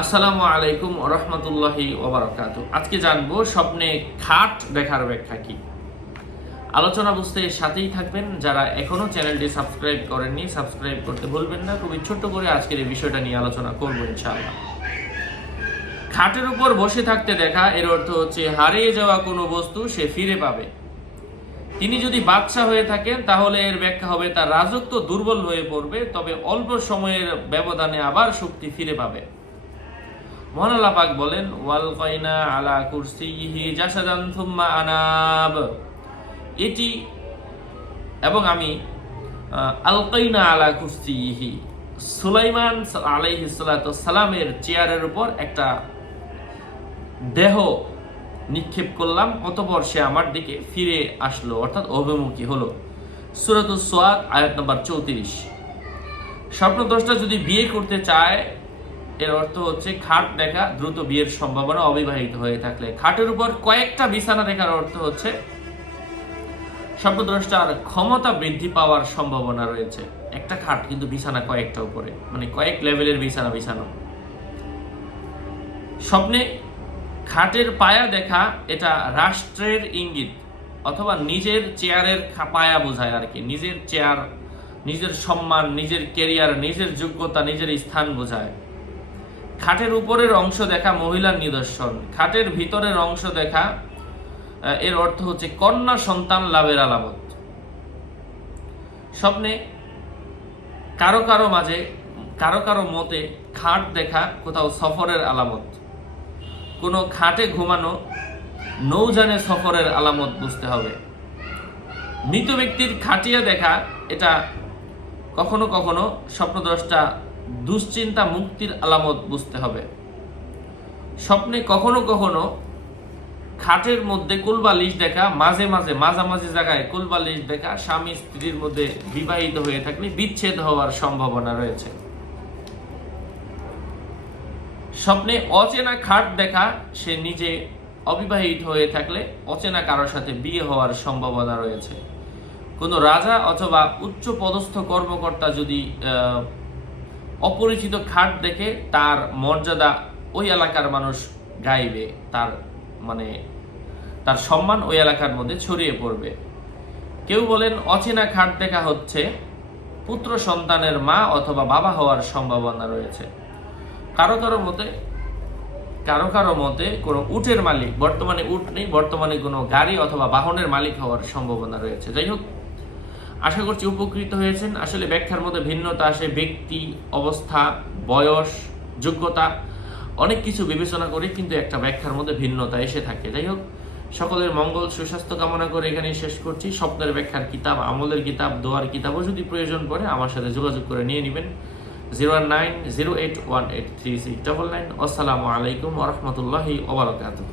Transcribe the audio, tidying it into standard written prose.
আসসালামু আলাইকুম ওয়া রাহমাতুল্লাহি ওয়া বারাকাতুহু। আজকে জানবো স্বপ্নে খাট দেখার ব্যাখ্যা কি। আলোচনা বুঝতে সাথেই থাকবেন। যারা এখনো চ্যানেলটি সাবস্ক্রাইব করেননি সাবস্ক্রাইব করতে ভুলবেন না। খুবই ছোট্ট করে আজকের এই বিষয়টা নিয়ে আলোচনা করব ইনশাআল্লাহ। খাটের উপর বসে থাকতে দেখা এর অর্থ হচ্ছে হারিয়ে যাওয়া কোনো বস্তু সে ফিরে পাবে। তিনি যদি বাদশা হয়ে থাকেন তাহলে এর ব্যাখ্যা হবে তার রাজত্ব দুর্বল হয়ে পড়বে, তবে অল্প সময়ের ব্যবধানে আবার শক্তি ফিরে পাবে। মহান আল্লাহ পাক বলেন, ওয়ালকাইনা আলা কুরসিহি জাসাদান থুম্মা আনাব। এটি এবং আমি আলকাইনা আলা কুরসিহি সুলাইমান আলাইহিস সালাতু সালামের চেয়ারের উপর একটা দেহ নিক্ষেপ করলাম, অতঃপর সে আমার দিকে ফিরে আসলো, অর্থাৎ অভিমুখী হলো। সূরাতুস সাদ আয়াত নম্বর 34। স্বপ্নদ্রষ্টা যদি বিয়ে করতে চায় এর অর্থ হচ্ছে খাট দেখা দ্রুত বিয়ের সম্ভাবনা, অবিবাহিত হয়ে থাকলে। খাটের উপর কয়েকটা বিছানা দেখার অর্থ হচ্ছে স্বপ্নদ্রষ্টার ক্ষমতা বৃদ্ধি পাওয়ার সম্ভাবনা রয়েছে। একটা খাট কিন্তু বিছানা কয়েকটা উপরে, মানে কয়েক লেভেলের বিছানা বিছানো। স্বপ্নে খাটের পায়া দেখা এটা রাষ্ট্রের ইঙ্গিত অথবা নিজের চেয়ারের পায়া বোঝায় আর কি। নিজের চেয়ার, নিজের সম্মান, নিজের কেরিয়ার, নিজের যোগ্যতা, নিজের স্থান বোঝায়। খাটের উপরের অংশ দেখা মহিলার নিদর্শন। খাটের ভিতরের অংশ দেখা এর অর্থ হচ্ছে কন্যা সন্তান লাভের আলামত। স্বপ্নে কারো কারো মতে খাট দেখা কোথাও সফরের আলামত। কোনো খাটে ঘুমানো নৌযানে সফরের আলামত বুঝতে হবে। মৃত ব্যক্তির খাটিয়া দেখা এটা কখনো কখনো স্বপ্নদ্রষ্টা দুশ্চিন্তা মুক্তির আলামত বুঝতে হবে। স্বপ্নে কখনো কখনো খাটের মধ্যে কুলবালিশ দেখা, মাঝামাঝি জায়গায় কুলবালিশ দেখা স্বামী স্ত্রীর মধ্যে বিবাহিত হয়ে থাকলে বিচ্ছেদ হওয়ার সম্ভাবনা রয়েছে। স্বপ্নে অচেনা খাট দেখা সে নিজে অবিবাহিত হয়ে থাকলে অচেনা কারোর সাথে বিয়ে হওয়ার সম্ভাবনা রয়েছে। কোনো রাজা অথবা উচ্চ পদস্থ কর্মকর্তা যদি অপরিচিত খাট দেখে তার মর্যাদা ওই এলাকার মানুষ গাইবে, তার সম্মান ওই এলাকার মধ্যে ছড়িয়ে পড়বে। কেউ বলেন অচেনা খাট দেখা হচ্ছে পুত্র সন্তানের মা অথবা বাবা হওয়ার সম্ভাবনা রয়েছে। কারো কারো মতে কোনো উটের মালিক, বর্তমানে উট নেই, বর্তমানে কোনো গাড়ি অথবা বাহনের মালিক হওয়ার সম্ভাবনা রয়েছে। যাই হোক, আশা করছি উপকৃত হয়েছেন। আসলে ব্যাখ্যার মধ্যে ভিন্নতা আসে, ব্যক্তি, অবস্থা, বয়স, যোগ্যতা, অনেক কিছু বিবেচনা করে কিন্তু একটা ব্যাখ্যার মধ্যে ভিন্নতা এসে থাকে। যাই হোক, সকলের মঙ্গল সুস্বাস্থ্য কামনা করে এখানেই শেষ করছি। স্বপ্নের ব্যাখ্যার কিতাব, আমলের কিতাব, দোয়ার কিতাবও যদি প্রয়োজন পড়ে আমার সাথে যোগাযোগ করে নিয়ে নেবেন। 09081836999। আসসালামু আলাইকুম ওয়া রাহমাতুল্লাহি ওয়া বারাকাতুহু।